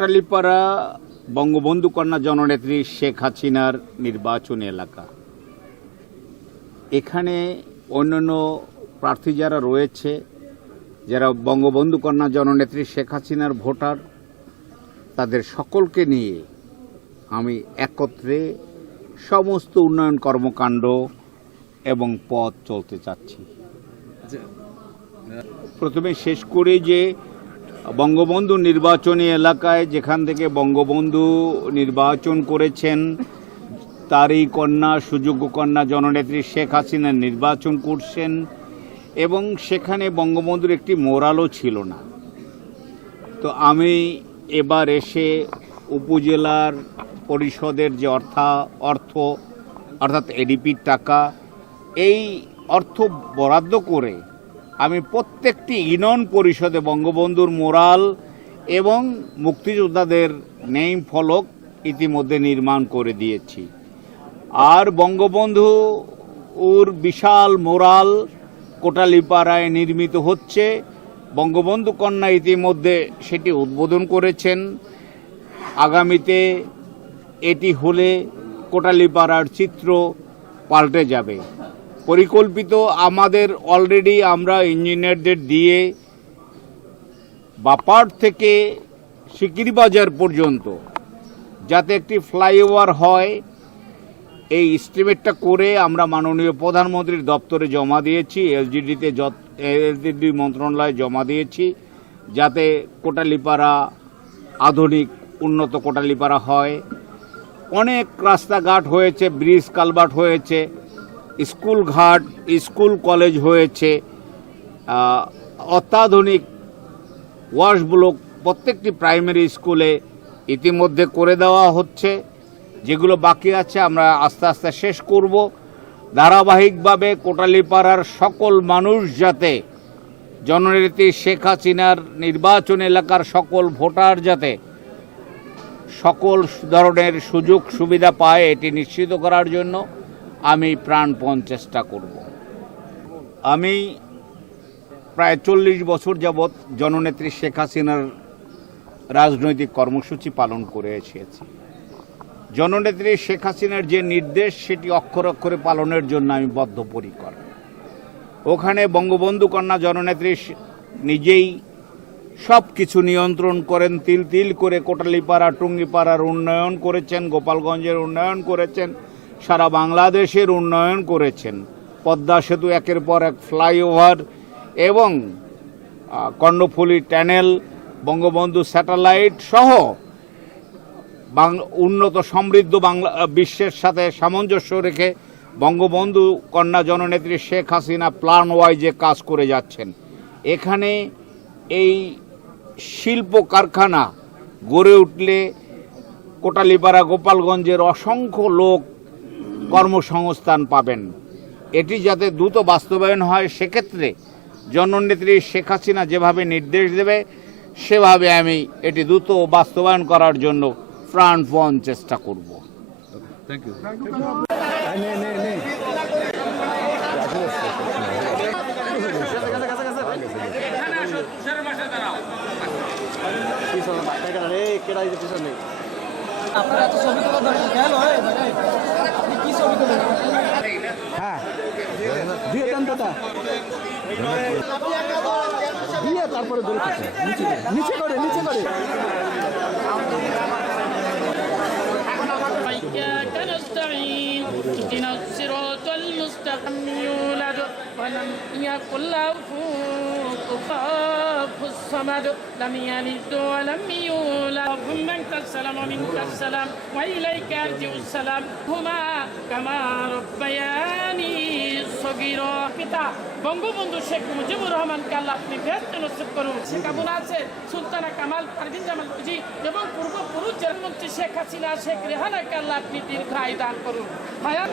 কোটালীপাড়া বঙ্গবন্ধু কন্যা জননেত্রী শেখ হাসিনার নির্বাচনী এলাকা। এখানে অন্যান্য প্রার্থী যারা রয়েছে, যারা বঙ্গবন্ধু কন্যা জননেত্রী শেখ হাসিনার ভোটার, তাদের সকলকে নিয়ে আমি একত্রে সমস্ত উন্নয়ন কর্মকাণ্ড এবং পথ চলতে চাচ্ছি। প্রথমে শেষ করে যে বঙ্গবন্ধু নির্বাচনী এলাকায় যেখান থেকে বঙ্গবন্ধু নির্বাচন করেছেন, তারই কন্যা, সুযোগ্য কন্যা জননেত্রী শেখ হাসিনা নির্বাচন করছেন এবং সেখানে বঙ্গবন্ধুর একটি মোরালও ছিল না। তো আমি এবার এসে উপজেলার পরিষদের যে অর্থা, অর্থ, অর্থাৎ এডিপির টাকা, এই অর্থ বরাদ্দ করে আমি প্রত্যেকটি ইউনিয়ন পরিষদে বঙ্গবন্ধুর মোরাল এবং মুক্তিযোদ্ধাদের নেম ফলক ইতিমধ্যে নির্মাণ করে দিয়েছি। আর বঙ্গবন্ধু ওর বিশাল মোরাল কোটালীপাড়ায় নির্মিত হচ্ছে। বঙ্গবন্ধু কন্যা ইতিমধ্যে সেটি উদ্বোধন করেছেন। আগামীতে এটি হলে কোটালীপাড়ার চিত্র পাল্টে যাবে। পরিকল্পিত আমাদের অলরেডি আমরা ইঞ্জিনিয়ারদের দিয়ে বাপার থেকে সিকিরিবাজার পর্যন্ত যাতে একটি ফ্লাইওভার হয়, এই এস্টিমেটটা করে আমরা মাননীয় প্রধানমন্ত্রীর দপ্তরে জমা দিয়েছি, এলজিডিতে এলজিডি মন্ত্রণালয়ে জমা দিয়েছি, যাতে কোটালীপাড়া আধুনিক, উন্নত কোটালীপাড়া হয়। অনেক রাস্তাঘাট হয়েছে ব্রিজ কালভার্ট হয়েছে। স্কুল ঘাট, স্কুল কলেজ হয়েছে অত্যাধুনিক ওয়াশ ব্লক প্রত্যেকটি প্রাইমারি স্কুলে ইতিমধ্যে করে দেওয়া হচ্ছে। যেগুলো বাকি আছে আমরা আস্তে আস্তে শেষ করব। ধারাবাহিকভাবে কোটালিপাড়ার সকল মানুষ যাতে, জননেত্রী শেখ হাসিনার নির্বাচন এলাকার সকল ভোটার যাতে সকল ধরনের সুযোগ সুবিধা পায়, এটি নিশ্চিত করার জন্য আমি প্রাণপণ চেষ্টা করব। আমি প্রায় চল্লিশ বছর যাবৎ জননেত্রী শেখ হাসিনার রাজনৈতিক কর্মসূচি পালন করে এসেছি। জননেত্রী শেখ হাসিনার যে নির্দেশ, সেটি অক্ষর অক্ষরে পালনের জন্য আমি বদ্ধপরিকর। ওখানে বঙ্গবন্ধু কন্যা জননেত্রী নিজেই সব কিছু নিয়ন্ত্রণ করেন, তিল তিল করে কোটালীপাড়া, টুঙ্গিপাড়ার উন্নয়ন করেছেন, গোপালগঞ্জের উন্নয়ন করেছেন। সারা বাংলাদেশের উন্নয়ন করেছেন। পদ্মা সেতু একের পর এক ফ্লাইওভার এবং কর্ণফুলী ট্যানেল, বঙ্গবন্ধু স্যাটেলাইট সহ উন্নত সমৃদ্ধ বাংলা বিশ্বের সাথে সামঞ্জস্য রেখে বঙ্গবন্ধু কন্যা জননেত্রী শেখ হাসিনা প্ল্যান ওয়াইজে কাজ করে যাচ্ছেন। এখানে এই শিল্প কারখানা গড়ে উঠলে কোটালিপাড়া গোপালগঞ্জের অসংখ্য লোক কর্মসংস্থান পাবেন। এটি যাতে দ্রুত বাস্তবায়ন হয় সেক্ষেত্রে জননেত্রী শেখ হাসিনা যেভাবে নির্দেশ দেবে সেভাবে আমি এটি দ্রুত বাস্তবায়ন করার জন্য প্রাণপণ চেষ্টা করব। থ্যাংক ইউ আপনার এত ছবি তোলার দরকার খেয়াল হয় মানে আপনি কি ছবি তোলেন দিয়ে দেন দাদা দিয়ে তারপরে ধরে থাকছে নিচে করে, নিচে করে নিচে করে إياك نستعين اهدنا الصراط المستقيم يولد ولم يكن له كفوا الصمد لم يلد ولم يولد اللهم انت السلام ومنك السلام واليك ارجع السلام هما كما ربياني সগির পিতা, বঙ্গবন্ধু শেখ মুজিবুর রহমানকে আল্লাহ আপনি ব্যস্ত নসিব করুন। শেখ আবুল আছে? সুলতানা কামাল পারভিন জামাল কুজি এবং পূর্বপুরুষ জনমন্ত্রী শেখ হাসিনা, শেখ রেহানাকে আল্লাহ আপনি দীর্ঘ আয় দান করুন। হায়াত